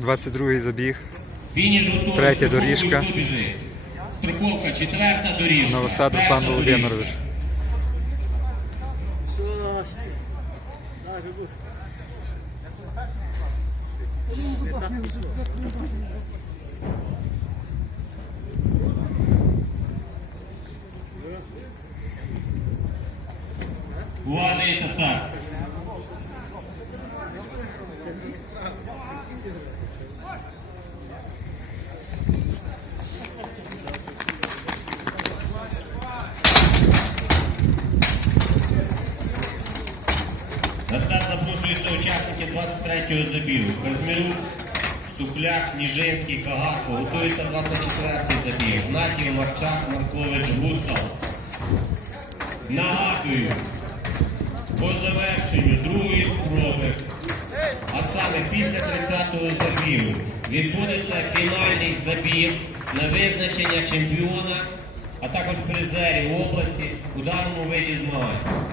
22-й забіг. Третя доріжка. Строковка, четверта доріжка. Новосад Руслан Володимирович. Увага, дається старт. На старт запрошуються учасники 23-го забігу. Казмірук, Стухляк, Ніжинський, Кагатко. Готується 24-й забіг. Гнатів, Марчак, Маркович, Гусал. Нагадую, по завершенню другої спроби, а саме після 30-го забігу, відбудеться фінальний забіг на визначення чемпіона, а також призерів області у даному виді змагань.